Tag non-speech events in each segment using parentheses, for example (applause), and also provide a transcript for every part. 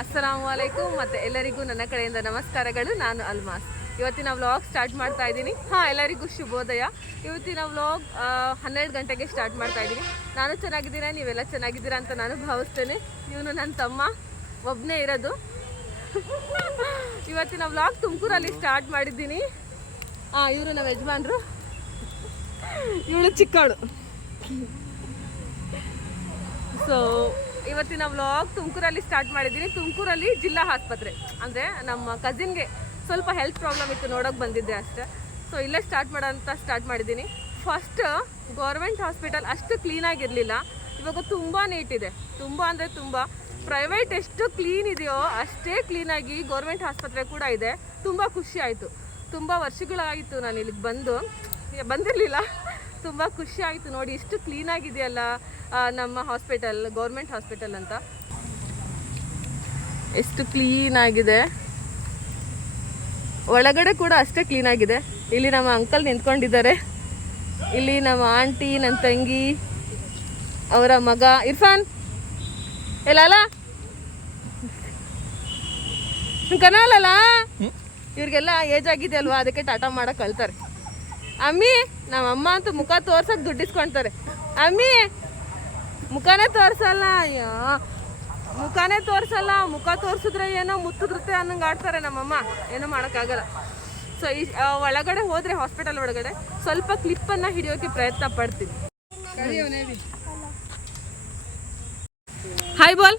ಅಸ್ಸಲಾಮು ಅಲೈಕುಮ್ ಮತ್ತು ಎಲ್ಲರಿಗೂ ನನ್ನ ಕಡೆಯಿಂದ ನಮಸ್ಕಾರಗಳು. ನಾನು ಅಲ್ಮಾಸ್. ಇವತ್ತಿನ ವ್ಲಾಗ್ ಸ್ಟಾರ್ಟ್ ಮಾಡ್ತಾ ಇದ್ದೀನಿ. ಹಾಂ, ಎಲ್ಲರಿಗೂ ಶುಭೋದಯ. ಇವತ್ತಿನ ವ್ಲಾಗ್ ಹನ್ನೆರಡು ಗಂಟೆಗೆ ಸ್ಟಾರ್ಟ್ ಮಾಡ್ತಾ ಇದ್ದೀನಿ. ನಾನು ಚೆನ್ನಾಗಿದ್ದೀರಾ? ನೀವೆಲ್ಲ ಚೆನ್ನಾಗಿದ್ದೀರಾ ಅಂತ ನಾನು ಭಾವಿಸ್ತೇನೆ. ಇವನು ನನ್ನ ತಮ್ಮ. ಒಬ್ಬನೇ ಇರೋದು. ಇವತ್ತಿನ ವ್ಲಾಗ್ ತುಮಕೂರಲ್ಲಿ ಸ್ಟಾರ್ಟ್ ಮಾಡಿದ್ದೀನಿ. ಹಾಂ ಇವರು ನಮ್ಮ ಯಜಮಾನ್ರು. ಇವಳು ಚಿಕ್ಕವಳು ಸೊ ಇವತ್ತಿನ ವ್ಲಾಗ್ ತುಮಕೂರಲ್ಲಿ ಸ್ಟಾರ್ಟ್ ಮಾಡಿದ್ದೀನಿ. ತುಮಕೂರಲ್ಲಿ ಜಿಲ್ಲಾ ಆಸ್ಪತ್ರೆ. ಅಂದರೆ ನಮ್ಮ ಕಸಿನ್ಗೆ ಸ್ವಲ್ಪ ಹೆಲ್ತ್ ಪ್ರಾಬ್ಲಮ್ ಇತ್ತು, ನೋಡೋಕೆ ಬಂದಿದ್ದೆ ಅಷ್ಟೇ. ಸೊ ಇಲ್ಲೇ ಸ್ಟಾರ್ಟ್ ಮಾಡೋಂತ ಸ್ಟಾರ್ಟ್ ಮಾಡಿದ್ದೀನಿ. ಫಸ್ಟ್ ಗೌರ್ಮೆಂಟ್ ಹಾಸ್ಪಿಟಲ್ ಅಷ್ಟು ಕ್ಲೀನಾಗಿರಲಿಲ್ಲ ಇವಾಗ ತುಂಬ ನೀಟಿದೆ ತುಂಬ ಅಂದರೆ ತುಂಬ. ಪ್ರೈವೇಟ್ ಎಷ್ಟು ಕ್ಲೀನ್ ಇದೆಯೋ ಅಷ್ಟೇ ಕ್ಲೀನಾಗಿ ಗೌರ್ಮೆಂಟ್ ಆಸ್ಪತ್ರೆ ಕೂಡ ಇದೆ. ತುಂಬ ಖುಷಿ ಆಯಿತು. ತುಂಬ ವರ್ಷಗಳಾಯಿತು ನಾನು ಇಲ್ಲಿಗೆ ಬಂದು. ಬಂದಿರಲಿಲ್ಲ. ತುಂಬ ಖುಷಿ ಆಯಿತು ನೋಡಿ ಎಷ್ಟು ಕ್ಲೀನಾಗಿದೆಯಲ್ಲ ನಮ್ಮ ಹಾಸ್ಪಿಟಲ್ ಗೌರ್ಮೆಂಟ್ ಹಾಸ್ಪಿಟಲ್ ಅಂತ? ಎಷ್ಟು ಕ್ಲೀನಾಗಿದೆ ಒಳಗಡೆ ಕೂಡ ಅಷ್ಟೇ ಕ್ಲೀನಾಗಿದೆ ಇಲ್ಲಿ ನಮ್ಮ ಅಂಕಲ್ ನಿಂತ್ಕೊಂಡಿದ್ದಾರೆ. ಇಲ್ಲಿ ನಮ್ಮ ಆಂಟಿ ನನ್ನ ತಂಗಿ ಅವರ ಮಗ ಇರ್ಫಾನ್. ಎಲ್ಲ ಕನಲ್ಲ ಇವ್ರಿಗೆಲ್ಲ ಏಜ್ ಆಗಿದೆ ಅಲ್ವಾ? ಅದಕ್ಕೆ ಟಾಟಾ ಮಾಡಕ್ ಕಳ್ತಾರೆ ಅಮ್ಮಿ ನಮ್ಮ ಅಮ್ಮ ಅಂತೂ ಮುಖ ತೋರ್ಸಕ್ ದುಡ್ಡಿಸ್ಕೊಂತಾರೆ ಅಮ್ಮಿ, ಮುಖನೇ ತೋರ್ಸಲ್ಲ, ಅಯ್ಯೋ. ಮುಖನೇ ತೋರ್ಸಲ್ಲ, ಮುಖ ತೋರ್ಸಿದ್ರೆ ಏನೋ ಮುತ್ತಿರುತ್ತೆ ಅನ್ನಂಗೆ ಆಡ್ತಾರೆ ನಮ್ಮಮ್ಮ ಏನೂ ಮಾಡೋಕ್ಕಾಗಲ್ಲ. ಸೊ ಈ ಒಳಗಡೆ ಹೋದ್ರೆ ಹಾಸ್ಪಿಟಲ್ ಒಳಗಡೆ ಸ್ವಲ್ಪ ಕ್ಲಿಪ್ಪನ್ನು ಹಿಡಿಯೋಕೆ ಪ್ರಯತ್ನ ಪಡ್ತೀನಿ. ಹಾಯ್ ಬಾಲ್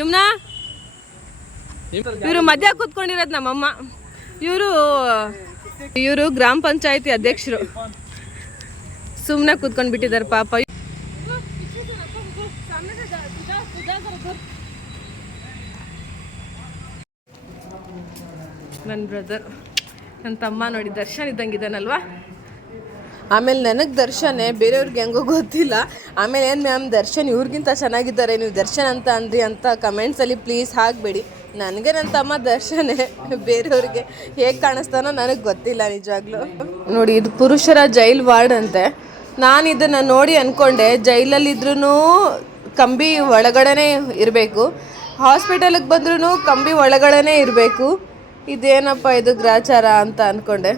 ಯಮ್ನಾ ಇವರು ಮಧ್ಯ ಕೂತ್ಕೊಂಡಿರೋದು ನಮ್ಮಮ್ಮ ಇವರು ಇವರು ಗ್ರಾಮ ಪಂಚಾಯತಿ ಅಧ್ಯಕ್ಷರು. ಸುಮ್ಮನೆ ಕೂತ್ಕೊಂಡು ಬಿಟ್ಟಿದ್ದಾರೆ ಪಾಪ. ನನ್ನ ಬ್ರದರ್ ನನ್ನ ತಮ್ಮ ನೋಡಿ, ದರ್ಶನ್ ಇದ್ದಂಗಿದ್ದಾನಲ್ವಾ ಆಮೇಲೆ ನನಗೆ ದರ್ಶನೇ, ಬೇರೆಯವ್ರಿಗೆ ಹೆಂಗೋ ಗೊತ್ತಿಲ್ಲ. ಆಮೇಲೆ ಏನು ಮ್ಯಾಮ್, ದರ್ಶನ್ ಇವ್ರಿಗಿಂತ ಚೆನ್ನಾಗಿದ್ದಾರೆ. ನೀವು ದರ್ಶನ್ ಅಂತ ಅಂದ್ರಿ ಅಂತ ಕಮೆಂಟ್ಸಲ್ಲಿ ಪ್ಲೀಸ್ ಹಾಕಬೇಡಿ. ನನಗೆ ನನ್ನ ತಮ್ಮ ದರ್ಶನೇ. ಬೇರೆಯವ್ರಿಗೆ ಹೇಗೆ ಕಾಣಿಸ್ತಾನೋ ನನಗೆ ಗೊತ್ತಿಲ್ಲ ನಿಜವಾಗ್ಲೂ. ನೋಡಿ, ಇದು ಪುರುಷರ ಜೈಲ್ ವಾರ್ಡ್ ಅಂತೆ. ನಾನು ಇದನ್ನು ನೋಡಿ ಅಂದ್ಕೊಂಡೆ ಜೈಲಲ್ಲಿದ್ರೂ ಕಂಬಿ ಒಳಗಡೆ ಇರಬೇಕು. ಹಾಸ್ಪಿಟಲಿಗೆ ಬಂದ್ರೂ ಕಂಬಿ ಒಳಗಡೆ ಇರಬೇಕು. ಇದೇನಪ್ಪ ಇದು ಗ್ರಾಚಾರ ಅಂತ ಅಂದ್ಕೊಂಡೆ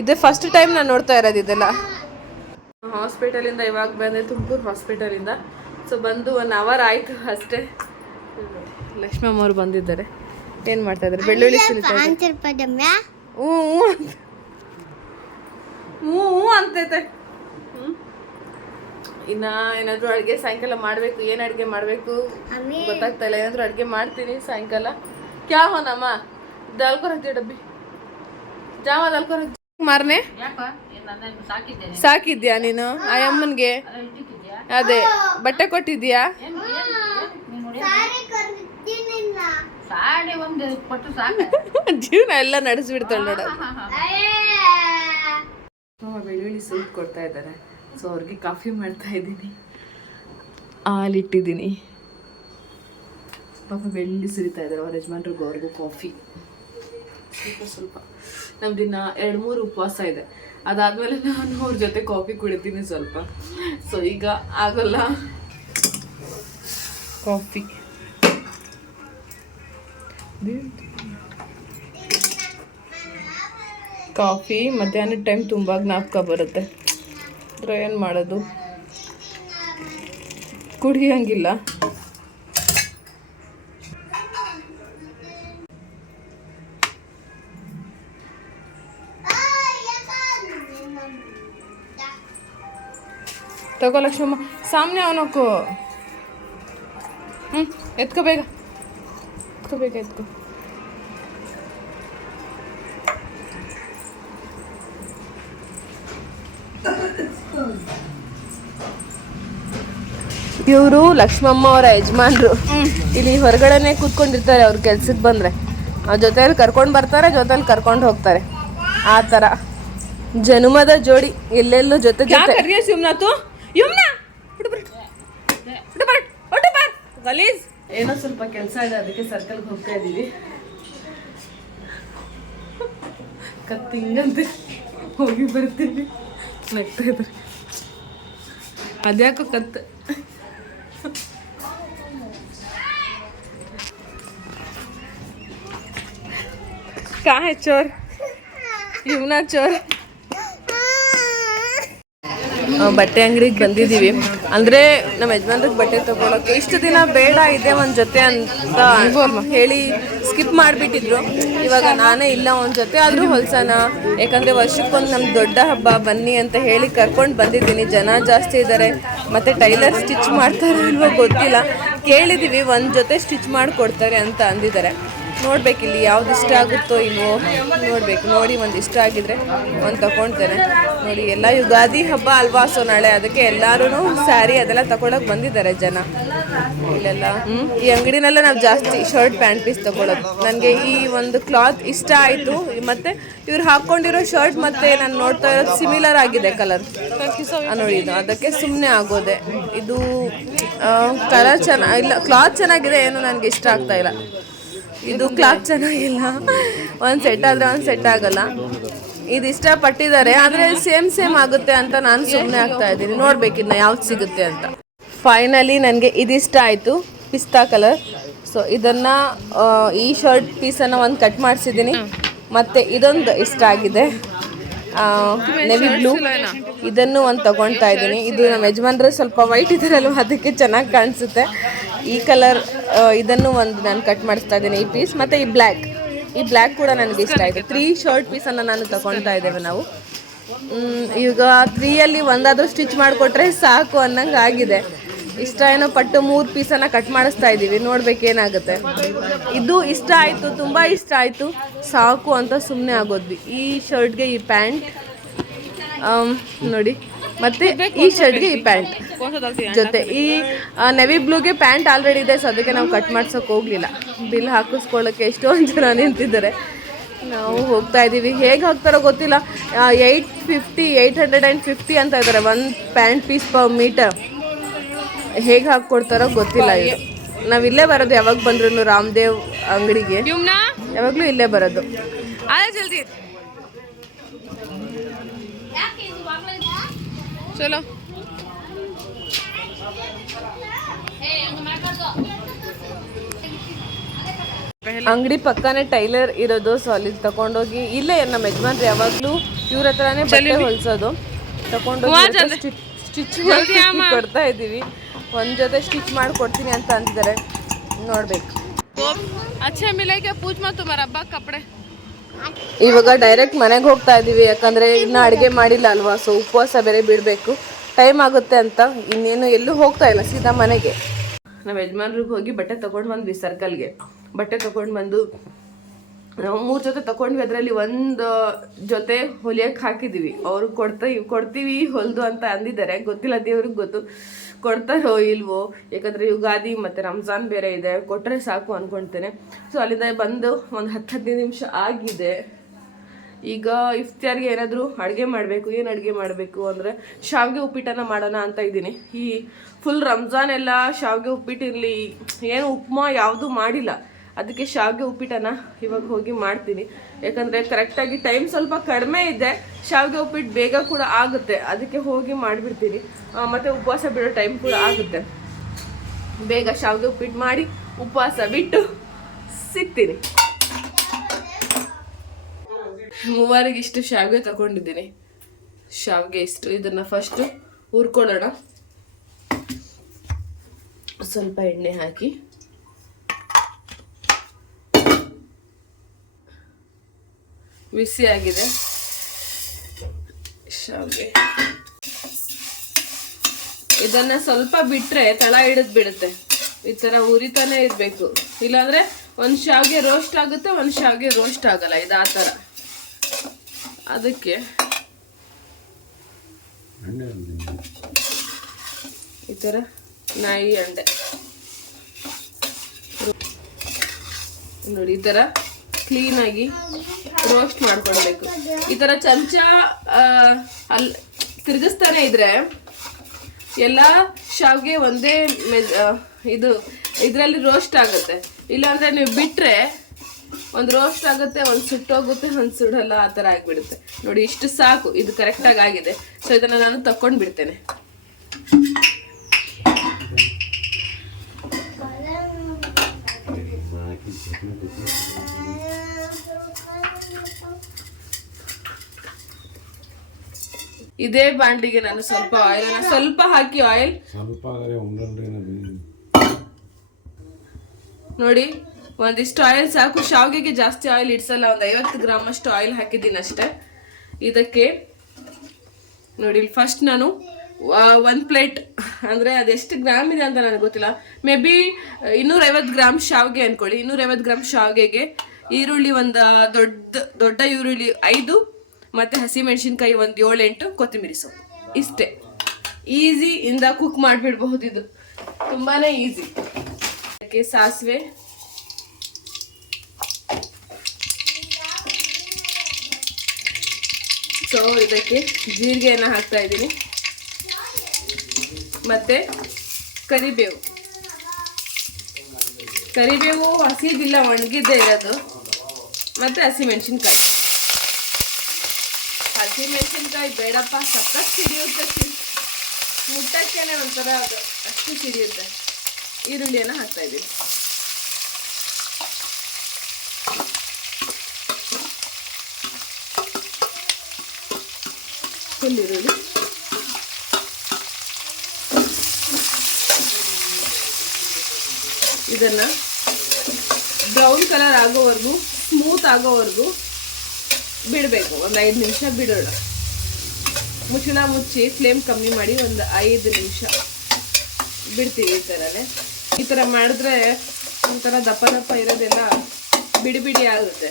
ಇದೇ ಫಸ್ಟ್ ಟೈಮ್ ನಾನು ನೋಡ್ತಾ ಇರೋದು ಇದೆಲ್ಲ. ಹಾಸ್ಪಿಟಲಿಂದ ಇವಾಗ ಬಂದೆ, ತುಮಕೂರು ಹಾಸ್ಪಿಟಲಿಂದ. ಸೊ ಬಂದು ಒನ್ ಅವರ್ ಆಯಿತು ಅಷ್ಟೇ. ಲಕ್ಷ್ಮಮ್ಮ ಅವ್ರು ಬಂದಿದ್ದಾರೆ. ಏನು ಮಾಡ್ತಾ ಇದ್ದಾರೆ? ಬೆಳ್ಳುಳ್ಳಿ ಸುಲಿತಾ ಇದ್ದಾರೆ. ಹ್ಞೂ ಹ್ಞೂ ಅಂತ. ಹ್ಞೂ ಹ್ಞೂ ಅಂತೈತೆ. ಇನ್ನ ಏನಾದರೂ ಅಡುಗೆ ಸಾಯಂಕಾಲ ಮಾಡಬೇಕು ಏನು ಅಡುಗೆ ಮಾಡಬೇಕು? ಗೊತ್ತಾಗ್ತಾ ಇಲ್ಲ ಏನಾದರೂ ಅಡುಗೆ ಮಾಡ್ತೀನಿ ಸಾಯಂಕಾಲ. ಕ್ಯಾ ಹೋನಮ್ಮ ದಾಲ್ ಕೊ ರಕ್ತಿ ಡಬ್ಬಿ. ಜಾಮ ದಾಲ್ ಕೊ ರಕ್ತಿ ಮಾರ್ನೆ? ಸಾಕಿದ್ಯಾ ನೀನು? ಆ ಅಮ್ಮನ್ಗೆ? ಅದೇ ಬಟ್ಟೆ ಕೊಟ್ಟಿದ್ಯಾ? ಸಾಡಿ ಒಂದು ಕೊಟ್ಟು ಸಾಕು. (laughs) ಜೀವನ ಎಲ್ಲ ನಡೆಸ್ಬಿಡ್ತಾಳೆ ನೋಡ. ಬೆಳ್ಳುಳ್ಳಿ ಸೂಪ್ ಕೊಡ್ತಾ ಇದ್ದಾರೆ. ಸೊ ಅವ್ರಿಗೆ ಕಾಫಿ ಮಾಡ್ತಾ ಇದ್ದೀನಿ. ಹಾಲಿಟ್ಟಿದ್ದೀನಿ. ಪಾಪ ಬೆಳ್ಳುಳ್ಳಿ ಸುರಿತಾ ಇದ್ದಾರೆ. ಅವ್ರ ಯಜಮಾನ್ರಿಗೂ ಅವ್ರಿಗೂ ಕಾಫಿ ಸ್ವಲ್ಪ ಸ್ವಲ್ಪ. ದಿನ ಎರಡು ಮೂರು ಉಪವಾಸ ಇದೆ. ಅದಾದಮೇಲೆ ನಾನು ಅವ್ರ ಜೊತೆ ಕಾಫಿ ಕುಡಿತೀನಿ ಸ್ವಲ್ಪ. ಸೊ ಈಗ ಆಗಲ್ಲ. ಕಾಫಿ ಕಾಫಿ, ಮಧ್ಯಾಹ್ನದ ಟೈಮ್ ತುಂಬ ಜ್ಞಾಪಕ ಬರುತ್ತೆ. ಆದರೆ ಏನು ಮಾಡೋದು? ಕುಡಿಯಂಗಿಲ್ಲ. ತಗೋ ಲಕ್ಷ್ಮಮ್ಮ. ಸಾಮ್ನೆ ಅವನಕ್ಕೂ. ಹ್ಞೂ ಎತ್ಕೋ ಬೇಗ. ಎತ್ಕೋ ಬೇಗ ಇವರು ಲಕ್ಷ್ಮಮ್ಮ ಅವರ ಯಜಮಾನ್ರು. ಇಲ್ಲಿ ಹೊರಗಡೆನೆ ಕೂತ್ಕೊಂಡಿರ್ತಾರೆ ಅವ್ರ ಕೆಲ್ಸಕ್ಕೆ ಬಂದ್ರೆ. ಅವ್ರ ಜೊತೆಯಲ್ಲಿ ಕರ್ಕೊಂಡು ಬರ್ತಾರೆ, ಜೊತೆಲಿ ಕರ್ಕೊಂಡು ಹೋಗ್ತಾರೆ. ಆ ಥರ ಜನುಮದ ಜೋಡಿ ಎಲ್ಲೆಲ್ಲೂ ಜೊತೆ ಜೊತೆ. ಗಲೀಜ್. ऐनो स्वल्प के अदे सर्कल हिवी कत्ती हम बर्ती अद्याको कत् कहाँ है चोर यमुना चोर ಬಟ್ಟೆ ಅಂಗಡಿಗೆ ಬಂದಿದ್ದೀವಿ ಅಂದರೆ ನಮ್ಮ ಯಜಮಾನ್ರಿಗೆ ಬಟ್ಟೆ ತೊಗೊಳಕ್ಕೆ ಇಷ್ಟು ದಿನ ಬೇಡ ಇದೆ ಒಂದು ಜೊತೆ ಅಂತ ಹೇಳಿ ಸ್ಕಿಪ್ ಮಾಡಿಬಿಟ್ಟಿದ್ರು. ಇವಾಗ ನಾನೇ ಇಲ್ಲ ಒಂದು ಜೊತೆ, ಆದರೂ ಹೊಲ್ಸೋಣ ಯಾಕಂದರೆ ವರ್ಷಕ್ಕೊಂದು ನಮ್ಮ ದೊಡ್ಡ ಹಬ್ಬ, ಬನ್ನಿ ಅಂತ ಹೇಳಿ ಕರ್ಕೊಂಡು ಬಂದಿದ್ದೀನಿ. ಜನ ಜಾಸ್ತಿ ಇದ್ದಾರೆ ಮತ್ತು ಟೈಲರ್ ಸ್ಟಿಚ್ ಮಾಡ್ತಾರೋ ಇಲ್ವೋ ಗೊತ್ತಿಲ್ಲ. ಕೇಳಿದ್ದೀವಿ ಒಂದು ಜೊತೆ ಸ್ಟಿಚ್ ಮಾಡಿಕೊಡ್ತಾರೆ ಅಂತ ಅಂದಿದ್ದಾರೆ. ನೋಡ್ಬೇಕು ಇಲ್ಲಿ ಯಾವ್ದು ಇಷ್ಟ ಆಗುತ್ತೋ ಇಲ್ವೋ ನೋಡ್ಬೇಕು. ನೋಡಿ ಒಂದು ಇಷ್ಟ ಆಗಿದ್ರೆ ಒಂದು ತಗೊಳ್ತೇನೆ ನೋಡಿ ಎಲ್ಲ ಯುಗಾದಿ ಹಬ್ಬ ಅಲ್ವಾ ಸೊ ನಾಳೆ ಅದಕ್ಕೆ ಎಲ್ಲರೂ ಸ್ಯಾರಿ ಅದೆಲ್ಲ ತಗೊಳಕ್ ಬಂದಿದ್ದಾರೆ ಜನ. ಇಲ್ಲೆಲ್ಲ? ಈ ಅಂಗಡಿನೆಲ್ಲ ನಾವು ಜಾಸ್ತಿ ಶರ್ಟ್, ಪ್ಯಾಂಟ್ ಪೀಸ್ ತಗೊಳ್ಳೋದು ನನಗೆ ಈ ಒಂದು ಕ್ಲಾತ್ ಇಷ್ಟ ಆಯಿತು. ಮತ್ತೆ ಇವ್ರು ಹಾಕೊಂಡಿರೋ ಶರ್ಟ್ ಮತ್ತೆ ನಾನು ನೋಡ್ತಾ ಇರೋದು ಸಿಮಿಲರ್ ಆಗಿದೆ ಕಲರ್ ನೋಡಿ ಇದು. ಅದಕ್ಕೆ ಸುಮ್ಮನೆ ಆಗೋದೆ. ಇದು ಕಲರ್ ಚೆನ್ನಾಗಿ ಇಲ್ಲ ಕ್ಲಾತ್ ಚೆನ್ನಾಗಿದೆ, ಏನು ನನಗೆ ಇಷ್ಟ ಆಗ್ತಾ ಇಲ್ಲ. ಇದು ಕ್ಲಾತ್ ಚೆನ್ನಾಗಿಲ್ಲ ಒಂದು ಸೆಟ್ ಆದರೆ ಒಂದು ಸೆಟ್ ಆಗಲ್ಲ. ಇದು ಇಷ್ಟಪಟ್ಟಿದ್ದಾರೆ. ಆದರೆ ಸೇಮ್ ಸೇಮ್ ಆಗುತ್ತೆ ಅಂತ ನಾನು ಸುಮ್ಮನೆ ಆಗ್ತಾ ಇದ್ದೀನಿ. ನೋಡ್ಬೇಕಿನ್ನ ಯಾವ್ದು ಸಿಗುತ್ತೆ ಅಂತ. ಫೈನಲಿ ನನಗೆ ಇದಿಷ್ಟ ಆಯಿತು, ಪಿಸ್ತಾ ಕಲರ್ ಸೊ ಇದನ್ನು ಈ ಶರ್ಟ್ ಪೀಸನ್ನು ಒಂದು ಕಟ್ ಮಾಡಿಸಿದ್ದೀನಿ. ಮತ್ತು ಇದೊಂದು ಇಷ್ಟ ಆಗಿದೆ. ನೆವಿ ಬ್ಲೂ ಇದನ್ನು ಒಂದು ತಗೊಳ್ತಾ ಇದ್ದೀನಿ. ಇದು ನಮ್ಮ ಯಜಮಾನ್ರು ಸ್ವಲ್ಪ ವೈಟ್ ಇದ್ದಾರಲ್ವ, ಅದಕ್ಕೆ ಚೆನ್ನಾಗಿ ಕಾಣಿಸುತ್ತೆ. ಈ ಕಲರ್ ಇದನ್ನು ಒಂದು ನಾನು ಕಟ್ ಮಾಡಿಸ್ತಾ ಇದ್ದೀನಿ ಈ ಪೀಸ್ ಮತ್ತು ಈ ಬ್ಲ್ಯಾಕ್ ಈ ಬ್ಲ್ಯಾಕ್ ಕೂಡ ನನಗೆ ಇಷ್ಟ ಆಯಿತು ತ್ರೀ ಶರ್ಟ್ ಪೀಸನ್ನು ನಾನು ತಗೊಳ್ತಾ ಇದ್ದೇವೆ ನಾವು. ಈಗ ತ್ರೀಯಲ್ಲಿ ಒಂದಾದರೂ ಸ್ಟಿಚ್ ಮಾಡಿಕೊಟ್ರೆ ಸಾಕು ಅನ್ನಂಗೆ ಆಗಿದೆ. ಇಷ್ಟ ಏನೋ ಪಟ್ಟು ಮೂರು ಪೀಸನ್ನು ಕಟ್ ಮಾಡಿಸ್ತಾ ಇದ್ದೀವಿ ನೋಡ್ಬೇಕು ಏನಾಗುತ್ತೆ. ಇದು ಇಷ್ಟ ಆಯಿತು ತುಂಬ ಇಷ್ಟ ಆಯಿತು. ಸಾಕು ಅಂತ ಸುಮ್ಮನೆ ಆಗೋದ್ವಿ. ಈ ಶರ್ಟ್ಗೆ ಈ ಪ್ಯಾಂಟ್ ನೋಡಿ. ಮತ್ತೆ ಈ ಶರ್ಟ್ಗೆ ಈ ಪ್ಯಾಂಟ್ ಜೊತೆ ಈ ನೆವಿ ಬ್ಲೂಗೆ ಪ್ಯಾಂಟ್ ಆಲ್ರೆಡಿ ಇದೆ ಸೊ ಅದಕ್ಕೆ ನಾವು ಕಟ್ ಮಾಡ್ಸೋಕೆ ಹೋಗಲಿಲ್ಲ. ಬಿಲ್ ಹಾಕಿಸ್ಕೊಳ್ಳೋಕೆ ಎಷ್ಟೊಂದು ಜನ ನಿಂತಿದ್ದಾರೆ. ನಾವು ಹೋಗ್ತಾ ಇದ್ದೀವಿ ಹೇಗೆ ಹಾಕ್ತಾರೋ ಗೊತ್ತಿಲ್ಲ. Eight fifty eight hundred and fifty ಅಂತ ಇದ್ದಾರೆ ಒಂದು ಪ್ಯಾಂಟ್ ಪೀಸ್ ಪರ್ ಮೀಟರ್ ಹೇಗೆ ಹಾಕ್ಕೊಡ್ತಾರೋ ಗೊತ್ತಿಲ್ಲ ಇದು. ನಾವು ಇಲ್ಲೇ ಬರೋದು ಯಾವಾಗ ಬಂದ್ರು ರಾಮದೇವ್ ಅಂಗಡಿಗೆ. ಯಾವಾಗಲೂ ಇಲ್ಲೇ ಬರೋದು. ಜಲ್ದಿ. ಚಲೋ. ಅಂಗಡಿ ಪಕ್ಕನೇ ಟೈಲರ್ ಇರೋದು ಸೊ ಅಲ್ಲಿ ತಗೊಂಡೋಗಿ ಇಲ್ಲೇ ನಮ್ಮ ಯಜಮಾನ್ರು ಯಾವಾಗಲೂ ಇವ್ರ ಹತ್ರನೇ ಬಟ್ಟೆ ಹೊಲ್ಸೋದು. ತಗೊಂಡೋಗಿ ಸ್ಟಿಚ್ ಕೊಡ್ತಾ ಇದ್ದೀವಿ. ಒಂದು ಜೊತೆ ಸ್ಟಿಚ್ ಮಾಡಿಕೊಡ್ತೀನಿ ಅಂತ ಅಂತಿದ್ದಾರೆ. ನೋಡ್ಬೇಕು. ಅಚ್ಚೆ ಮಿಲೈಕೆ ಪೂಜ್ ಮತ್ತು ಮರಬ್ಬ ಕಪಡೆ. ಇವಾಗ ಡೈರೆಕ್ಟ್ ಮನೆಗೆ ಹೋಗ್ತಾ ಇದ್ದೀವಿ ಯಾಕಂದರೆ ಇನ್ನೂ ಅಡುಗೆ ಮಾಡಿಲ್ಲ ಅಲ್ವಾ ಸೊ ಉಪವಾಸ ಬೇರೆ ಬಿಡಬೇಕು. ಟೈಮ್ ಆಗುತ್ತೆ ಅಂತ ಇನ್ನೇನು ಎಲ್ಲೂ ಹೋಗ್ತಾ ಇಲ್ಲ ಸೀದಾ ಮನೆಗೆ. ನಾವು ಯಜಮಾನ್ರಿಗೆ ಹೋಗಿ ಬಟ್ಟೆ ತೊಗೊಂಡು ಬಂದ್ವಿ ಸರ್ಕಲ್ಗೆ ಬಟ್ಟೆ ತೊಗೊಂಡು ಬಂದು ನಾವು ಮೂರು ಜೊತೆ ತಕೊಂಡ್ವಿ, ಅದರಲ್ಲಿ ಒಂದು ಜೊತೆ ಹೊಲಿಯಕ್ಕೆ ಹಾಕಿದ್ದೀವಿ ಅವರು ಕೊಡ್ತಾ, ಕೊಡ್ತೀವಿ ಹೊಲ್ದು ಅಂತ ಅಂದಿದ್ದಾರೆ. ಗೊತ್ತಿಲ್ಲ, ದೇವ್ರಿಗೆ ಗೊತ್ತು. ಕೊಡ್ತಾರೋ ಇಲ್ವೋ? ಯಾಕಂದರೆ ಯುಗಾದಿ ಮತ್ತು ರಂಜಾನ್ ಬೇರೆ ಇದೆ. ಕೊಟ್ಟರೆ ಸಾಕು ಅಂದ್ಕೊಳ್ತೇನೆ ಸೊ ಅಲ್ಲಿಂದ ಬಂದು ಒಂದು ಹತ್ತು ಹದಿನೈದು ನಿಮಿಷ ಆಗಿದೆ. ಈಗ ಇಫ್ತಿಯಾರ್ಗೆ ಏನಾದರೂ ಅಡುಗೆ ಮಾಡಬೇಕು, ಏನು ಅಡುಗೆ ಮಾಡಬೇಕು ಅಂದರೆ ಶಾವಿಗೆ ಉಪ್ಪಿಟ್ಟನ್ನು ಮಾಡೋಣ ಅಂತ ಇದ್ದೀನಿ. ಈ ಫುಲ್ ರಂಜಾನ್ ಎಲ್ಲ ಶಾವಿಗೆ ಉಪ್ಪಿಟ್ಟಿರಲಿ, ಏನು ಉಪ್ಮಾ ಯಾವುದೂ ಮಾಡಿಲ್ಲ. ಅದಕ್ಕೆ ಶಾವಿಗೆ ಉಪ್ಪಿಟ್ಟನ್ನು ಇವಾಗ ಹೋಗಿ ಮಾಡ್ತೀನಿ. ಯಾಕಂದರೆ ಕರೆಕ್ಟಾಗಿ ಟೈಮ್ ಸ್ವಲ್ಪ ಕಡಿಮೆ ಇದೆ, ಶಾವಿಗೆ ಉಪ್ಪಿಟ್ಟು ಬೇಗ ಕೂಡ ಆಗುತ್ತೆ. ಅದಕ್ಕೆ ಹೋಗಿ ಮಾಡಿಬಿಡ್ತೀನಿ. ಮತ್ತು ಉಪವಾಸ ಬಿಡೋ ಟೈಮ್ ಕೂಡ ಆಗುತ್ತೆ. ಬೇಗ ಶಾವಿಗೆ ಉಪ್ಪಿಟ್ಟು ಮಾಡಿ ಉಪವಾಸ ಬಿಟ್ಟು ಸಿಗ್ತೀನಿ. ಮೂವರಿಗೆ ಇಷ್ಟು ಶಾವಿಗೆ ತಗೊಂಡಿದ್ದೀನಿ. ಶಾವಿಗೆ ಇಷ್ಟು, ಇದನ್ನು ಫಸ್ಟು ಹುರ್ಕೊಳ್ಳೋಣ. ಸ್ವಲ್ಪ ಎಣ್ಣೆ ಹಾಕಿ. ಬಿಸಿ ಆಗಿದೆ. ಶಾವಿಗೆ. ಇದನ್ನ ಸ್ವಲ್ಪ ಬಿಟ್ರೆ ತಳ ಹಿಡಿದ್ ಬಿಡುತ್ತೆ. ಈ ತರ ಉರಿತಾನೆ ಇರ್ಬೇಕು. ಇಲ್ಲಾಂದ್ರೆ ಒಂದ್ ಶಾವಿಗೆ ರೋಸ್ಟ್ ಆಗುತ್ತೆ, ಒಂದ್ ಶಾವಿಗೆ ರೋಸ್ಟ್ ಆಗಲ್ಲ. ಇದು ಆ ತರ. ಅದಕ್ಕೆ ಈ ತರ ನಾಯಿ ಅಂಡೆ. ನೋಡಿ, ಈ ತರ ಕ್ಲೀನಾಗಿ ರೋಸ್ಟ್ ಮಾಡ್ಕೊಳ್ಬೇಕು. ಈ ತರ ಚಮಚ ಅಲ್ಲಿ ತಿರುಗಿಸ್ತಾನೆ ಇದ್ರೆ ಎಲ್ಲ ಶಾವ್ಗೆ ಒಂದೇ ಇದು, ಇದರಲ್ಲಿ ರೋಸ್ಟ್ ಆಗುತ್ತೆ. ಇಲ್ಲಾಂದ್ರೆ ನೀವು ಬಿಟ್ರೆ ಒಂದು ರೋಸ್ಟ್ ಆಗುತ್ತೆ, ಒಂದು ಸುಟ್ಟೋಗುತ್ತೆ ಒಂದು ಸುಡಲ್ಲ, ಆ ಥರ ಆಗಿಬಿಡುತ್ತೆ. ನೋಡಿ, ಇಷ್ಟು ಸಾಕು. ಇದು ಕರೆಕ್ಟಾಗಿ ಆಗಿದೆ. ಸೊ ಇದನ್ನು ನಾನು ತಕೊಂಡು ಬಿಡ್ತೇನೆ ಇದೇ ಬಾಂಡ್ಲಿಗೆ ನಾನು ಸ್ವಲ್ಪ ಆಯಿಲ್ ಸ್ವಲ್ಪ ಹಾಕಿ ಆಯಿಲ್ ಸ್ವಲ್ಪ ನೋಡಿ ಒಂದಿಷ್ಟು ಆಯಿಲ್ ಸಾಕು. ಶಾವಿಗೆಗೆ ಜಾಸ್ತಿ ಆಯಿಲ್ ಇಡ್ಸಲ್ಲ ಒಂದು ಐವತ್ತು ಗ್ರಾಮ್ ಅಷ್ಟು ಆಯಿಲ್ ಹಾಕಿದ್ದೀನಿ ಅಷ್ಟೇ. ಇದಕ್ಕೆ ನೋಡಿ ಫಸ್ಟ್ ನಾನು ಒಂದು ಪ್ಲೇಟ್ ಅಂದರೆ ಅದೆಷ್ಟು ಗ್ರಾಮ್ ಇದೆ ಅಂತ ನನಗೆ ಗೊತ್ತಿಲ್ಲ. ಮೇ ಬಿ ಇನ್ನೂರೈವತ್ತು ಗ್ರಾಮ್ ಶಾವಿಗೆ ಅಂದ್ಕೊಳ್ಳಿ ಇನ್ನೂರೈವತ್ತು ಗ್ರಾಮ್ ಶಾವಿಗೆಗೆ ಈರುಳ್ಳಿ ಒಂದು ದೊಡ್ಡ ದೊಡ್ಡ ಈರುಳ್ಳಿ ಐದು ಮತ್ತು ಹಸಿಮೆಣಸಿನ್ಕಾಯಿ ಒಂದು ಏಳೆಂಟು ಕೊತ್ತಂಬರಿ ಸೊಪ್ಪು. ಇಷ್ಟೇ. ಈಸಿ ಇಂದ ಕುಕ್ ಮಾಡಿಬಿಡ್ಬಹುದು ಇದು. ತುಂಬಾ ಈಸಿ ಅದಕ್ಕೆ ಸಾಸಿವೆ. ಸೊ ಇದಕ್ಕೆ ಜೀರಿಗೆಯನ್ನು ಹಾಕ್ತಾ ಇದ್ದೀನಿ. ಮತ್ತೆ ಕರಿಬೇವು. ಕರಿಬೇವು ಹಸಿದಿಲ್ಲ ಒಣಗಿದ್ದೇ ಇರೋದು. ಮತ್ತೆ ಹಸಿಮೆಣಸಿನ್ಕಾಯಿ ಹಸಿಮೆಣಸಿನ್ಕಾಯಿ ಬೇಡಪ್ಪ, ಸಖತ್ ಸಿಡಿಯುತ್ತೆ. ಮುಟ್ಟಕ್ಕೇನೆ ಒಂಥರ ಅದು, ಅಷ್ಟು ಸಿಡಿಯುತ್ತೆ. ಈರುಳ್ಳಿಯನ್ನು ಹಾಕ್ತಾ ಇದ್ದೀವಿ ಫುಲ್ ಈರುಳ್ಳಿ. ಇದನ್ನ ಬ್ರೌನ್ ಕಲರ್ ಆಗೋವರೆಗೂ, ಸ್ಮೂತ್ ಆಗೋವರೆಗೂ ಬಿಡಬೇಕು, ಒಂದು ಐದು ನಿಮಿಷ ಬಿಡೋಣ. ಮುಚ್ಚಳ ಮುಚ್ಚಿ ಫ್ಲೇಮ್ ಕಮ್ಮಿ ಮಾಡಿ ಒಂದು ಐದು ನಿಮಿಷ ಬಿಡ್ತೀವಿ ಈ ಥರನೇ ಈ ಥರ ಮಾಡಿದ್ರೆ ಒಂಥರ ದಪ್ಪ ದಪ್ಪ ಇರೋದೆಲ್ಲ ಬಿಡಿ ಬಿಡಿ ಆಗುತ್ತೆ.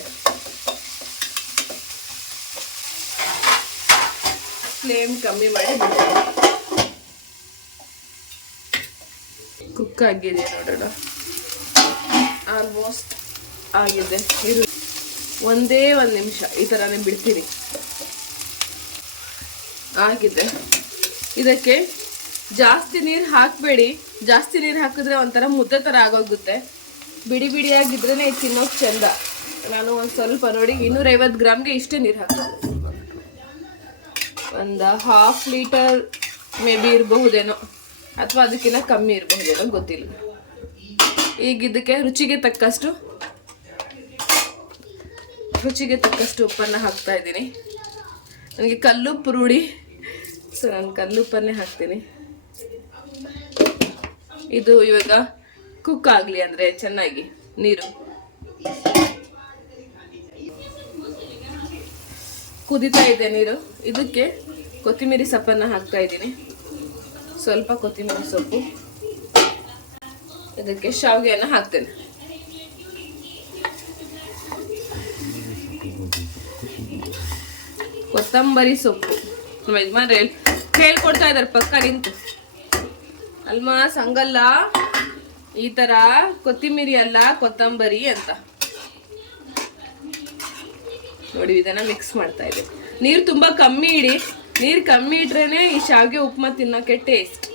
ಫ್ಲೇಮ್ ಕಮ್ಮಿ ಮಾಡಿ ಕುಕ್ ಆಗಿದೆ ನೋಡೋಣ. ಆಲ್ಮೋಸ್ಟ್ ಆಗಿದೆ. ಇರು. ಒಂದೇ ಒಂದು ನಿಮಿಷ. ಈ ಥರನೇ ಬಿಡ್ತೀನಿ ಆಗಿದೆ. ಇದಕ್ಕೆ ಜಾಸ್ತಿ ನೀರು ಹಾಕಬೇಡಿ. ಜಾಸ್ತಿ ನೀರು ಹಾಕಿದ್ರೆ ಒಂಥರ ಮುದ್ದೆ ಥರ ಆಗೋಗುತ್ತೆ. ಬಿಡಿ ಬಿಡಿಯಾಗಿದ್ರೇ ಇದು ತಿನ್ನೋಕೆ ಚೆಂದ. ನಾನು ಒಂದು ಸ್ವಲ್ಪ ನೋಡಿ, ಇನ್ನೂರೈವತ್ತು ಗ್ರಾಮ್ಗೆ ಇಷ್ಟೇ ನೀರು ಹಾಕೋದು ಒಂದು ಹಾಫ್ ಲೀಟರ್ ಮೇ ಬಿ ಇರಬಹುದೇನೋ, ಅಥವಾ ಅದಕ್ಕಿಂತ ಕಮ್ಮಿ ಇರಬಹುದೇನೋ ಗೊತ್ತಿಲ್ಲ. ಈಗ ಇದಕ್ಕೆ ರುಚಿಗೆ ತಕ್ಕಷ್ಟು ರುಚಿಗೆ ತಕ್ಕಷ್ಟು ಉಪ್ಪನ್ನು ಹಾಕ್ತಾ ಇದ್ದೀನಿ. ನನಗೆ ಕಲ್ಲು ರೂಢಿ. ಸೊ ನಾನು ಕಲ್ಲು ಉಪ್ಪನ್ನೇ ಹಾಕ್ತೀನಿ. ಇದು ಇವಾಗ ಕುಕ್ ಆಗಲಿ ಅಂದರೆ ಚೆನ್ನಾಗಿ ನೀರು. ಕುದಿತಾ ಇದೆ ನೀರು. ಇದಕ್ಕೆ ಕೊತ್ತಿಮೀರಿ ಸೊಪ್ಪನ್ನು ಹಾಕ್ತಾ ಇದ್ದೀನಿ. ಸ್ವಲ್ಪ ಕೊತ್ತಿಮೀರಿ ಸೊಪ್ಪು. ಇದಕ್ಕೆ ಶಾವಿಗೆಯನ್ನು ಹಾಕ್ತೇನೆ. ಕೊತ್ತಂಬರಿ ಸೊಪ್ಪು. ನಮ್ಮ ಯಜಮಾನ್ರು ಹೇಳ್ ಹೇಳ್ಕೊಡ್ತಾ ಇದ್ದಾರೆ ಪಕ್ಕ ನಿಂತು. ಅಲ್ಮಾ, ಸಂಗಲ್ಲ, ಈ ಥರ ಕೊತ್ತಿಮಿರಿ ಅಲ್ಲ, ಕೊತ್ತಂಬರಿ ಅಂತ. ನೋಡಿ, ಇದನ್ನ ಮಿಕ್ಸ್ ಮಾಡ್ತಾ ಇದೆ ನೀರು ತುಂಬಾ ಕಮ್ಮಿ ಇಡಿ. ನೀರು ಕಮ್ಮಿ ಇಟ್ರೇನೆ ಈ ಶಾವಿಗೆ ಉಪ್ಮಾ ತಿನ್ನೋಕೆ ಟೇಸ್ಟ್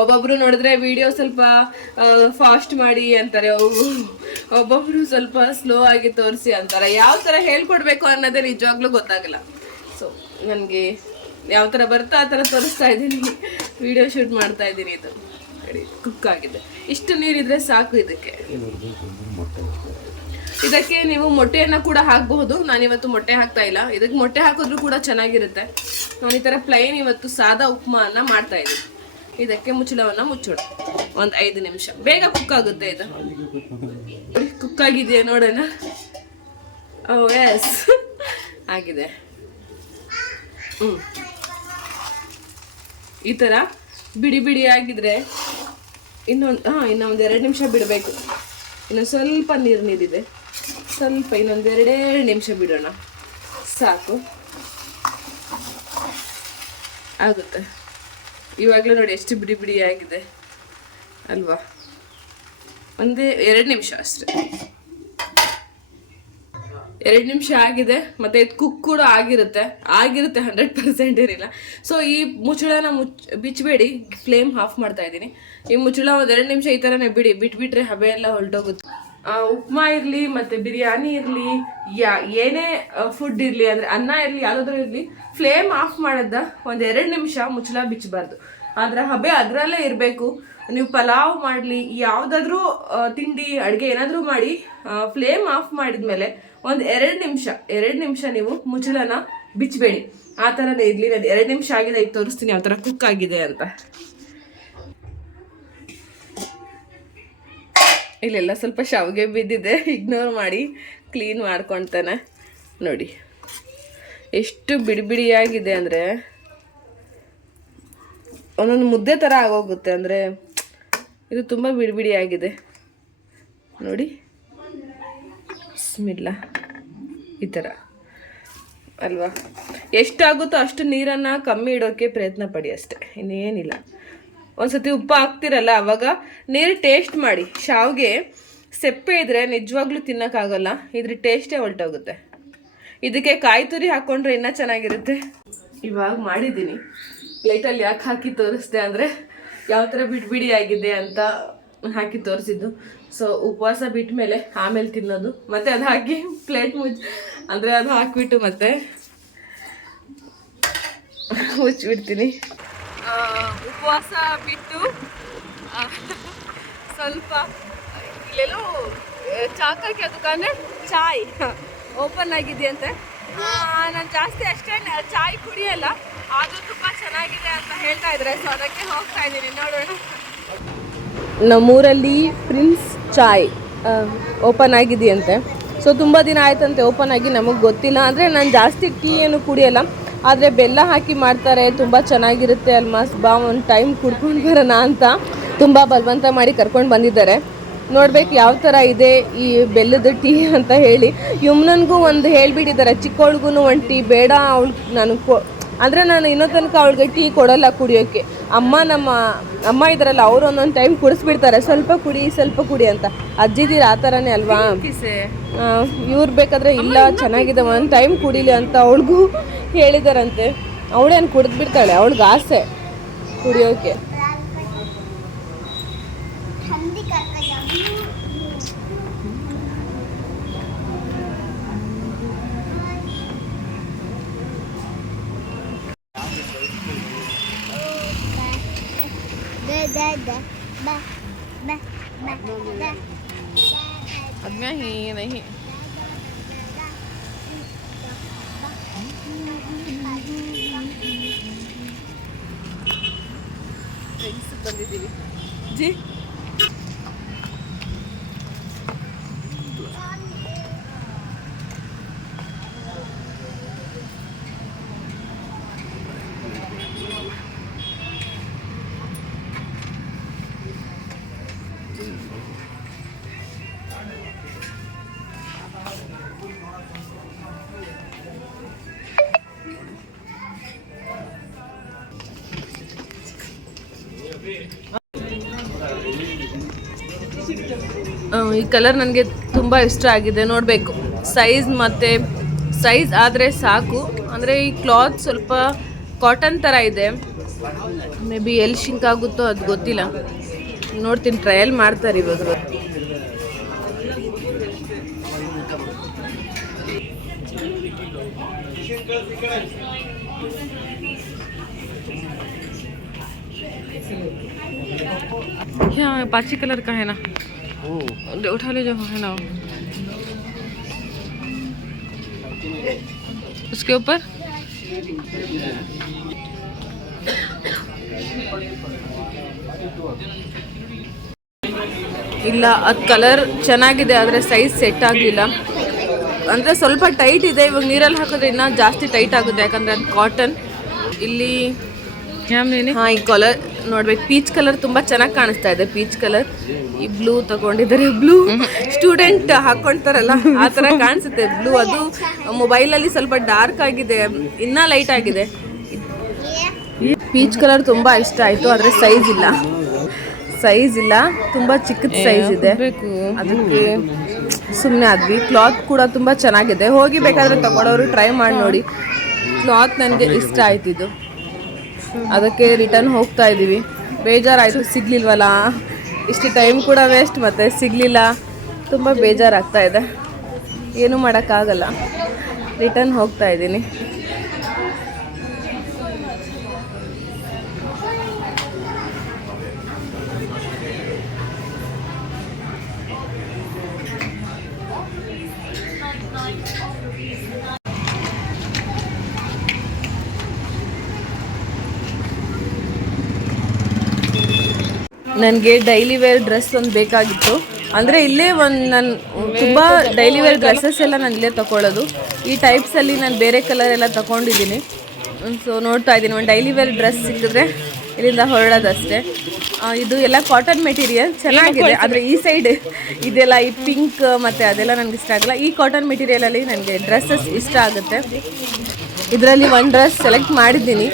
ಒಬ್ಬೊಬ್ರು ನೋಡಿದ್ರೆ ವಿಡಿಯೋ ಸ್ವಲ್ಪ ಫಾಸ್ಟ್ ಮಾಡಿ ಅಂತಾರೆ. ಒಬ್ಬೊಬ್ರು ಸ್ವಲ್ಪ ಸ್ಲೋ ಆಗಿ ತೋರಿಸಿ ಅಂತಾರೆ. ಯಾವ ಥರ ಹೇಳ್ಕೊಡ್ಬೇಕು ಅನ್ನೋದೇ ನಿಜವಾಗ್ಲೂ ಗೊತ್ತಾಗಲ್ಲ. ಸೊ ನನಗೆ ಯಾವ ಥರ ಬರ್ತಾ ಆ ಥರ ತೋರಿಸ್ತಾ ಇದ್ದೀನಿ. ವಿಡಿಯೋ ಶೂಟ್ ಮಾಡ್ತಾ ಇದ್ದೀನಿ ಇದು. ಕುಕ್ ಆಗಿದೆ. ಇಷ್ಟು ನೀರಿದ್ರೆ ಸಾಕು ಇದಕ್ಕೆ. ಇದಕ್ಕೆ ನೀವು ಮೊಟ್ಟೆಯನ್ನು ಕೂಡ ಹಾಕಬಹುದು. ನಾನು ಇವತ್ತು ಮೊಟ್ಟೆ ಹಾಕ್ತಾ ಇಲ್ಲ. ಇದಕ್ಕೆ ಮೊಟ್ಟೆ ಹಾಕಿದ್ರು ಕೂಡ ಚೆನ್ನಾಗಿರುತ್ತೆ. ನಾನು ಈ ಥರ ಪ್ಲೈನ್ ಇವತ್ತು ಸಾದಾ ಉಪ್ಮಾನ ಮಾಡ್ತಾ ಇದ್ದೀನಿ. ಇದಕ್ಕೆ ಮುಚ್ಚಳವನ್ನು ಮುಚ್ಚೋಣ. ಒಂದು ಐದು ನಿಮಿಷ. ಬೇಗ ಕುಕ್ ಆಗುತ್ತೆ ಇದು. ಕುಕ್ ಆಗಿದೆಯಾ ನೋಡೋಣ? ಓ ಎಸ್ ಆಗಿದೆ. ಹ್ಞೂ ಈ ಥರ ಬಿಡಿ ಬಿಡಿ ಆಗಿದ್ರೆ ಇನ್ನೊಂದು, ಹಾಂ, ಇನ್ನೊಂದು ಎರಡು ನಿಮಿಷ ಬಿಡಬೇಕು. ಇನ್ನೊಂದು ಸ್ವಲ್ಪ ನೀರು ನೀರಿದೆ. ಸ್ವಲ್ಪ ಇನ್ನೊಂದು ಎರಡೇ ನಿಮಿಷ ಬಿಡೋಣ. ಸಾಕು. ಆಗುತ್ತೆ. ಇವಾಗಲೂ ನೋಡಿ ಎಷ್ಟು ಬಿಡಿ ಬಿಡಿ ಆಗಿದೆ. ಅಲ್ವಾ? ಒಂದೇ ಎರಡು ನಿಮಿಷ ಅಷ್ಟೇ. ಎರಡು ನಿಮಿಷ ಆಗಿದೆ, ಮತ್ತೆ ಇದು ಕುಕ್ ಕೂಡ ಆಗಿರುತ್ತೆ. ಆಗಿರುತ್ತೆ ಹಂಡ್ರೆಡ್ ಪರ್ಸೆಂಟ್ ಏನಿಲ್ಲ. ಸೊ ಈ ಮುಚ್ಚಳನ ಮುಚ್ ಬಿಚ್ಚಬೇಡಿ ಫ್ಲೇಮ್ ಆಫ್ ಮಾಡ್ತಾ ಇದ್ದೀನಿ. ಈ ಮುಚ್ಚಳ ಒಂದು ಎರಡು ನಿಮಿಷ ಈ ಥರನೇ ಬಿಡಿ, ಬಿಟ್ಬಿಟ್ರೆ ಹಬೆ ಎಲ್ಲ ಹೊರಟೋಗುತ್ತೆ ಉಪ್ಮಾ ಇರಲಿ ಮತ್ತೆ ಬಿರಿಯಾನಿ ಇರಲಿ, ಯಾ, ಏನೇ ಫುಡ್ ಇರಲಿ, ಅಂದರೆ ಅನ್ನ ಇರಲಿ, ಯಾವುದಾದ್ರೂ ಇರಲಿ ಫ್ಲೇಮ್ ಆಫ್ ಮಾಡಿದ ಒಂದು ಎರಡು ನಿಮಿಷ ಮುಚ್ಚಳ ಬಿಚ್ಚಬಾರ್ದು. ಆದರೆ ಹಬೆ ಅದರಲ್ಲೇ ಇರಬೇಕು. ನೀವು ಪಲಾವ್ ಮಾಡಲಿ, ಯಾವುದಾದ್ರೂ ತಿಂಡಿ, ಅಡುಗೆ ಏನಾದರೂ ಮಾಡಿ ಫ್ಲೇಮ್ ಆಫ್ ಮಾಡಿದ್ಮೇಲೆ ಒಂದು ಎರಡು ನಿಮಿಷ ಎರಡು ನಿಮಿಷ ನೀವು ಮುಚ್ಚಳನ ಬಿಚ್ಚಬೇಡಿ. ಆ ಥರನೇ ಇರಲಿ ನಾನು ಎರಡು ನಿಮಿಷ ಆಗಿದೆ, ಈಗ ತೋರಿಸ್ತೀನಿ ಯಾವ ಥರ ಕುಕ್ ಆಗಿದೆ ಅಂತ. ಇಲ್ಲೆಲ್ಲ ಸ್ವಲ್ಪ ಶಾವಿಗೆ ಬಿದ್ದಿದೆ. ಇಗ್ನೋರ್ ಮಾಡಿ ಕ್ಲೀನ್ ಮಾಡ್ಕೊತಾನೆ. ನೋಡಿ. ಎಷ್ಟು ಬಿಡಿ ಬಿಡಿಯಾಗಿದೆ ಅಂದರೆ ಒಂದೊಂದು ಮುದ್ದೆ ಥರ ಆಗೋಗುತ್ತೆ ಅಂದರೆ ಇದು ತುಂಬ ಬಿಡಿ ಬಿಡಿಯಾಗಿದೆ ನೋಡಿ ಸ್ಮಿಲ್ಲ ಈ ಥರ ಅಲ್ವಾ? ಎಷ್ಟಾಗುತ್ತೋ ಅಷ್ಟು ನೀರನ್ನು ಕಮ್ಮಿ ಇಡೋಕ್ಕೆ ಪ್ರಯತ್ನ ಪಡಿ ಅಷ್ಟೆ. ಇನ್ನೇನಿಲ್ಲ. ಒಂದ್ಸತಿ ಉಪ್ಪು ಹಾಕ್ತಿರಲ್ಲ, ಅವಾಗ ನೀರು ಟೇಸ್ಟ್ ಮಾಡಿ. ಶಾವಿಗೆ ಸೆಪ್ಪೆ ಇದ್ರೆ ನಿಜವಾಗ್ಲೂ ತಿನ್ನೋಕ್ಕಾಗಲ್ಲ, ಇದ್ರ ಟೇಸ್ಟೇ ಹೊಲ್ಟೋಗುತ್ತೆ. ಇದಕ್ಕೆ ಕಾಯಿ ತುರಿ ಹಾಕೊಂಡ್ರೆ ಇನ್ನೂ ಚೆನ್ನಾಗಿರುತ್ತೆ. ಇವಾಗ ಮಾಡಿದ್ದೀನಿ. ಪ್ಲೇಟಲ್ಲಿ ಯಾಕೆ ಹಾಕಿ ತೋರಿಸ್ದೆ ಅಂದರೆ, ಯಾವ ಥರ ಬಿಡಿ ಆಗಿದೆ ಅಂತ ಹಾಕಿ ತೋರಿಸಿದ್ದು. ಸೊ ಉಪವಾಸ ಬಿಟ್ಟ ಮೇಲೆ ಆಮೇಲೆ ತಿನ್ನೋದು. ಮತ್ತೆ ಅದು ಹಾಕಿ ಪ್ಲೇಟ್ ಮುಚ್ಚ, ಅಂದರೆ ಅದು ಹಾಕಿಬಿಟ್ಟು ಮತ್ತೆ ಮುಚ್ಚಿಬಿಡ್ತೀನಿ. ಉಪವಾಸ ಬಿಟ್ಟು ಸ್ವಲ್ಪ, ಇಲ್ಲೆಲ್ಲೋ ಚಾಕಕ್ಕೆ ದುಕಾನೆ ಚಾಯ್. ಓಪನ್ ಆಗಿದೆಯಂತೆ ನಾನು ಜಾಸ್ತಿ ಅಷ್ಟೇ ಚಾಯ್ ಕುಡಿಯಲ್ಲ. ಆದರೂ ತುಂಬ ಚೆನ್ನಾಗಿದೆ ಅಂತ ಹೇಳ್ತಾ ಇದ್ದಾರೆ. ಸೊ ಅದಕ್ಕೆ ಹೋಗ್ತಾ ಇದ್ದೀನಿ. ನೋಡೋಣ. ನಮ್ಮೂರಲ್ಲಿ ಪ್ರಿನ್ಸ್ ಚಾಯ್ ಓಪನ್ ಆಗಿದೆಯಂತೆ ಸೊ ತುಂಬ ದಿನ ಆಯ್ತಂತೆ ಓಪನ್ ಆಗಿ. ನಮಗೆ ಗೊತ್ತಿಲ್ಲ ಅಂದರೆ ನಾನು ಜಾಸ್ತಿ ಟೀ ಏನು ಕುಡಿಯಲ್ಲ. ಆದರೆ ಬೆಲ್ಲ ಹಾಕಿ ಮಾಡ್ತಾರೆ ತುಂಬ ಚೆನ್ನಾಗಿರುತ್ತೆ ಅಲ್ಮಾಸ್. ಬಾ ಒಂದು ಟೈಮ್ ಕುಡ್ಕೊಂಡು ಬರೋಣ ಅಂತ ತುಂಬ ಬಲವಂತ ಮಾಡಿ ಕರ್ಕೊಂಡು ಬಂದಿದ್ದಾರೆ. ನೋಡ್ಬೇಕು ಯಾವ ಥರ ಇದೆ ಈ ಬೆಲ್ಲದ ಟೀ ಅಂತ ಹೇಳಿ. ಯುಮ್ನನ್ಗೂ ಒಂದು ಹೇಳಿಬಿಟ್ಟಿದ್ದಾರೆ ಚಿಕ್ಕವಳಿಗೂ ಒಂದು ಟೀ ಬೇಡ ಅವಳು ನಾನು ಕೊ ಅಂದರೆ ನಾನು ಇನ್ನೂ ತನಕ ಅವಳಿಗೆ ಟೀ ಕೊಡೋಲ್ಲ ಕುಡಿಯೋಕ್ಕೆ ಅಮ್ಮ ನಮ್ಮ ಅಮ್ಮ ಇದ್ದಾರಲ್ಲ ಅವರು ಒಂದೊಂದು ಟೈಮ್ ಕುಡಿಸ್ಬಿಡ್ತಾರೆ ಸ್ವಲ್ಪ ಕುಡಿ ಸ್ವಲ್ಪ ಕುಡಿ ಅಂತ. ಅಜ್ಜಿದೀರ ಆ ಥರನೇ ಅಲ್ವಾ? ಇವ್ರು ಬೇಕಾದ್ರೆ ಇಲ್ಲ ಚೆನ್ನಾಗಿದೆ ಒಂದು ಟೈಮ್ ಕುಡಿಲಿ ಅಂತ ಅವಳಿಗೂ. ಹೇಳಿದಾರಂತೆ ಅವಳೇನು ಕುಡಿದ್ಬಿಡ್ತಾಳೆ ಅವಳಿಗೆ ಆಸೆ ಕುಡಿಯೋಕ್ಕೆ ಅದ್ನ ಹೀ ನಹಿ ಬಂದಿದ್ದೀವಿ ಜಿ ಈ ಕಲರ್ ನನಗೆ ತುಂಬ ಇಷ್ಟ ಆಗಿದೆ, ನೋಡಬೇಕು. ಸೈಜ್ ಮತ್ತು ಸೈಜ್ ಆದರೆ ಸಾಕು. ಅಂದರೆ ಈ ಕ್ಲಾತ್ ಸ್ವಲ್ಪ ಕಾಟನ್ ಥರ ಇದೆ. ಮೇ ಬಿ ಎಲ್ಲಿ ಶಿಂಕ್ ಆಗುತ್ತೋ ಅದು ಗೊತ್ತಿಲ್ಲ. ನೋಡ್ತೀನಿ ಟ್ರಯಲ್ ಮಾಡ್ತಾರೆ ಇವಾಗ. क्या पाची कलर का है ना ले- उठा ले जो है ना वो। उसके ऊपर ಇಲ್ಲ ಅದು ಕಲರ್ ಚೆನ್ನಾಗಿದೆ ಆದರೆ ಸೈಜ್ ಸೆಟ್ ಆಗಲಿಲ್ಲ ಅಂದರೆ ಸ್ವಲ್ಪ ಟೈಟ್ ಇದೆ ಇವಾಗ ನೀರಲ್ಲಿ ಹಾಕಿದ್ರೆ ಇನ್ನೂ ಜಾಸ್ತಿ ಟೈಟ್ ಆಗುತ್ತೆ ಯಾಕಂದರೆ ಅದು ಕಾಟನ್ ಇಲ್ಲಿ ಹಾಂ ಈ ಕಲರ್ ನೋಡ್ಬೇಕು. ಪೀಚ್ ಕಲರ್ ತುಂಬಾ ಚೆನ್ನಾಗಿ ಕಾಣಿಸ್ತಾ ಇದೆ. ಪೀಚ್ ಕಲರ್ ಈ ಬ್ಲೂ ತಗೊಂಡಿದ್ದಾರೆ. ಬ್ಲೂ ಸ್ಟೂಡೆಂಟ್ ಹಾಕೊಂತಾರಲ್ಲ ಆ ತರ ಕಾಣಿಸುತ್ತೆ. ಬ್ಲೂ ಅದು ಮೊಬೈಲಲ್ಲಿ ಸ್ವಲ್ಪ ಡಾರ್ಕ್ ಆಗಿದೆ. ಇನ್ನ ಲೈಟ್ ಆಗಿದೆ. ಪೀಚ್ ಕಲರ್ ತುಂಬಾ ಇಷ್ಟ ಆಯ್ತು ಆದ್ರೆ ಸೈಜ್ ಇಲ್ಲ. ಸೈಜ್ ಇಲ್ಲ. ತುಂಬಾ ಚಿಕ್ಕದ ಸೈಜ್ ಇದೆ. ಅದಕ್ಕೆ ಸುಮ್ಮನೆ ಆದ್ವಿ. ಕ್ಲಾತ್ ಕೂಡ ತುಂಬಾ ಚೆನ್ನಾಗಿದೆ. ಹೋಗಿ ಬೇಕಾದ್ರೆ ತಗೊಳ್ಳೋರು ಟ್ರೈ ಮಾಡಿ ನೋಡಿ. ಕ್ಲಾತ್ ನನಗೆ ಇಷ್ಟ ಆಯ್ತಿದ್ದು ಅದಕ್ಕೆ ರಿಟರ್ನ್ ಹೋಗ್ತಾ ಇದ್ದೀವಿ. ಬೇಜಾರಾಯಿತು, ಸಿಗ್ಲಿಲ್ವಲ್ಲ? ಇಷ್ಟು ಟೈಮ್ ಕೂಡ ವೇಸ್ಟ್ ಮತ್ತೆ ಸಿಗಲಿಲ್ಲ. ತುಂಬ ಬೇಜಾರಾಗ್ತಾ ಇದೆ. ಏನೂ ಮಾಡೋಕ್ಕಾಗಲ್ಲ. ರಿಟರ್ನ್ ಹೋಗ್ತಾ ಇದ್ದೀನಿ. ನನಗೆ ಡೈಲಿ ವೇರ್ ಡ್ರೆಸ್ ಒಂದು ಬೇಕಾಗಿತ್ತು. ಅಂದರೆ ಇಲ್ಲೇ ಒಂದು ನಾನು ತುಂಬ ಡೈಲಿ ವೇರ್ ಡ್ರೆಸ್ಸಸ್ ಎಲ್ಲ ನಾನು ಇಲ್ಲೇ ತೊಗೊಳ್ಳೋದು ಈ ಟೈಪ್ಸಲ್ಲಿ ನಾನು ಬೇರೆ ಕಲರ್ ಎಲ್ಲ ತೊಗೊಂಡಿದ್ದೀನಿ ಸೊ ನೋಡ್ತಾ ಇದ್ದೀನಿ. ಒಂದು ಡೈಲಿ ವೇರ್ ಡ್ರೆಸ್ ಸಿಕ್ಕಿದ್ರೆ ಇಲ್ಲಿಂದ ಹೊರಡೋದಷ್ಟೇ. ಇದು ಎಲ್ಲ ಕಾಟನ್ ಮೆಟೀರಿಯಲ್ ಚೆನ್ನಾಗಿದೆ. ಆದರೆ ಈ ಸೈಡ್ ಇದೆಲ್ಲ ಈ ಪಿಂಕ್ ಮತ್ತು ಅದೆಲ್ಲ ನನಗೆ ಇಷ್ಟ ಆಗಲ್ಲ. ಈ ಕಾಟನ್ ಮೆಟೀರಿಯಲಲ್ಲಿ ನನಗೆ ಡ್ರೆಸ್ಸಸ್ ಇಷ್ಟ ಆಗುತ್ತೆ. ಇದರಲ್ಲಿ ಒಂದು ಡ್ರೆಸ್ ಸೆಲೆಕ್ಟ್ ಮಾಡಿದ್ದೀನಿ.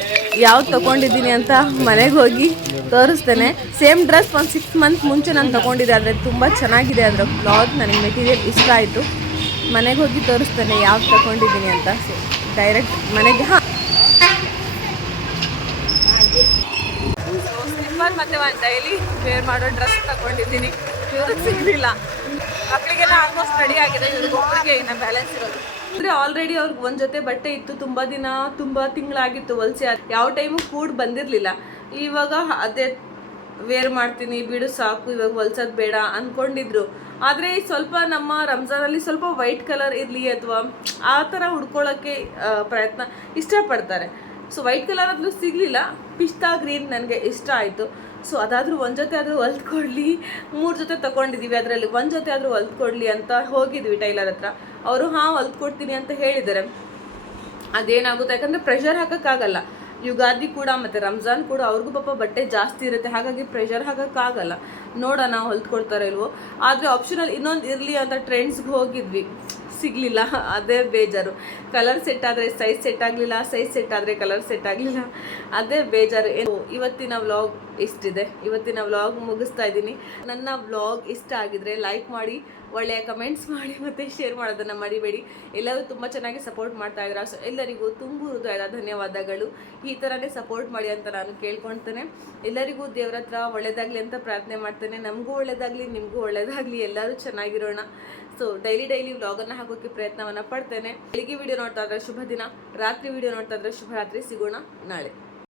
ಯಾವ್ದು ತಗೊಂಡಿದ್ದೀನಿ ಅಂತ ಮನೆಗೆ ಹೋಗಿ ತೋರಿಸ್ತೇನೆ. ಸೇಮ್ ಡ್ರೆಸ್ ಒಂದು ಸಿಕ್ಸ್ ಮಂತ್ ಮುಂಚೆ ನಾನು ತೊಗೊಂಡಿದ್ದೆ ಆದರೆ ತುಂಬ ಚೆನ್ನಾಗಿದೆ ಅದರ ಕ್ಲಾತ್ ನನಗೆ ಮೆಟೀರಿಯಲ್ ಇಷ್ಟ ಆಯಿತು. ಮನೆಗೆ ಹೋಗಿ ತೋರಿಸ್ತೇನೆ ಯಾವ್ದು ತಗೊಂಡಿದ್ದೀನಿ ಅಂತ. ಡೈರೆಕ್ಟ್ ಮನೆಗೆ ಹಾಂ. ಸ್ಲಿಪ್ಪರ್ ಮತ್ತು ಒಂದು ಡೈಲಿ ವೇರ್ ಮಾಡೋ ಡ್ರೆಸ್ ತಗೊಂಡಿದ್ದೀನಿ. ಇವ್ರಿಗೆ ಸಿಗಲಿಲ್ಲ. ಮಕ್ಕಳಿಗೆಲ್ಲ ಆಲ್ಮೋಸ್ಟ್ ರೆಡಿ ಆಗಿದೆ. ಇವ್ರಿಗೆ ಒಬ್ಬರಿಗೆ ಇನ್ನು ಬ್ಯಾಲೆನ್ಸ್ ಇರೋದು. ಅಂದರೆ ಆಲ್ರೆಡಿ ಅವ್ರಿಗೆ ಒಂದು ಜೊತೆ ಬಟ್ಟೆ ಇತ್ತು ತುಂಬ ದಿನ ತುಂಬ ತಿಂಗಳಾಗಿತ್ತು ಹೊಲ್ಸಿ ಯಾವ ಟೈಮು ಕೂಡ ಬಂದಿರಲಿಲ್ಲ. ಇವಾಗ ಅದೇ ವೇರ್ ಮಾಡ್ತೀನಿ, ಬಿಡು ಸಾಕು, ಇವಾಗ ಹೊಲ್ಸೋದು ಬೇಡ ಅಂದ್ಕೊಂಡಿದ್ರು ಆದರೆ ಸ್ವಲ್ಪ ನಮ್ಮ ರಂಜಾನಲ್ಲಿ ಸ್ವಲ್ಪ ವೈಟ್ ಕಲರ್ ಇರಲಿ ಅಥವಾ ಆ ಥರ ಹುಡ್ಕೊಳ್ಳೋಕ್ಕೆ ಪ್ರಯತ್ನ ಇಷ್ಟಪಡ್ತಾರೆ. ಸೊ ವೈಟ್ ಕಲರ್ ಆದರೂ ಸಿಗಲಿಲ್ಲ, ಪಿಸ್ತಾ ಗ್ರೀನ್ ನನಗೆ ಇಷ್ಟ ಆಯಿತು. ಸೊ ಅದಾದರೂ ಒಂದು ಜೊತೆ ಆದರೂ ಹೊಲ್ದ್ಕೊಡ್ಲಿ ಮೂರು ಜೊತೆ ತೊಗೊಂಡಿದ್ದೀವಿ ಅದರಲ್ಲಿ. ಒಂದು ಜೊತೆ ಆದರೂ ಹೊಲ್ದ್ಕೊಡ್ಲಿ ಅಂತ ಹೋಗಿದ್ವಿ ಟೈಲರ್ ಹತ್ರ. ಅವರು, ಹಾಂ ಹೊಲ್ದ್ಕೊಡ್ತೀನಿ ಅಂತ ಹೇಳಿದ್ದಾರೆ. ಅದೇನಾಗುತ್ತೆ ಯಾಕಂದರೆ ಪ್ರೆಷರ್ ಹಾಕೋಕ್ಕಾಗಲ್ಲ. ಯುಗಾದಿ ಕೂಡ ಮತ್ತು ರಂಜಾನ್ ಕೂಡ ಅವ್ರಿಗೂ ಪಾಪ ಬಟ್ಟೆ ಜಾಸ್ತಿ ಇರುತ್ತೆ. ಹಾಗಾಗಿ ಪ್ರೆಷರ್ ಹಾಕೋಕ್ಕಾಗಲ್ಲ ನೋಡೋಣ ಹೊಲ್ದ್ಕೊಡ್ತಾರೋ ಇಲ್ವೋ. ಆದರೆ ಆಪ್ಷನಲ್ ಇನ್ನೊಂದು ಇರಲಿ ಅಂತ ಟ್ರೆಂಡ್ಸ್ಗೆ ಹೋಗಿದ್ವಿ. ಸಿಗಲಿಲ್ಲ, ಅದೇ ಬೇಜಾರು. ಕಲರ್ ಸೆಟ್ ಆದರೆ ಸೈಜ್ ಸೆಟ್ ಆಗಲಿಲ್ಲ ಸೈಜ್ ಸೆಟ್ ಆದರೆ ಕಲರ್ ಸೆಟ್ ಆಗಲಿಲ್ಲ, ಅದೇ ಬೇಜಾರು. ಏನು, ಇವತ್ತಿನ ವ್ಲಾಗ್ ಇಷ್ಟಿದೆ. ಇವತ್ತಿನ ವ್ಲಾಗ್ ಮುಗಿಸ್ತಾ ಇದ್ದೀನಿ. ನನ್ನ ವ್ಲಾಗ್ ಇಷ್ಟ ಆಗಿದ್ರೆ ಲೈಕ್ ಮಾಡಿ, ಒಳ್ಳೆಯ ಕಮೆಂಟ್ಸ್ ಮಾಡಿ, ಮತ್ತು ಶೇರ್ ಮಾಡೋದನ್ನು ಮರಿಬೇಡಿ. ಎಲ್ಲರೂ ತುಂಬ ಚೆನ್ನಾಗಿ ಸಪೋರ್ಟ್ ಮಾಡ್ತಾ ಇದ್ದೀರಾ. ಸೊ ಎಲ್ಲರಿಗೂ ತುಂಬ ಹೃದಯದ ಧನ್ಯವಾದಗಳು. ಈ ಥರನೇ ಸಪೋರ್ಟ್ ಮಾಡಿ ಅಂತ ನಾನು ಕೇಳ್ಕೊಳ್ತೇನೆ. ಎಲ್ಲರಿಗೂ ದೇವ್ರ ಹತ್ರ ಒಳ್ಳೆಯದಾಗಲಿ ಅಂತ ಪ್ರಾರ್ಥನೆ ಮಾಡ್ತೇನೆ. ನಮಗೂ ಒಳ್ಳೆಯದಾಗಲಿ ನಿಮಗೂ ಒಳ್ಳೇದಾಗಲಿ. ಎಲ್ಲರೂ ಚೆನ್ನಾಗಿರೋಣ. ಸೊ ಡೈಲಿ ಡೈಲಿ ವ್ಲಾಗನ್ನು ಹಾಕೋಕ್ಕೆ ಪ್ರಯತ್ನವನ್ನು ಪಡ್ತೇನೆ. ಬೆಳಿಗ್ಗೆ ವಿಡಿಯೋ ನೋಡ್ತಾ ಇದ್ರೆ ಶುಭ ದಿನ ರಾತ್ರಿ ವಿಡಿಯೋ ನೋಡ್ತಾ ಇದ್ರೆ ಶುಭ ರಾತ್ರಿ ಸಿಗೋಣ ನಾಳೆ.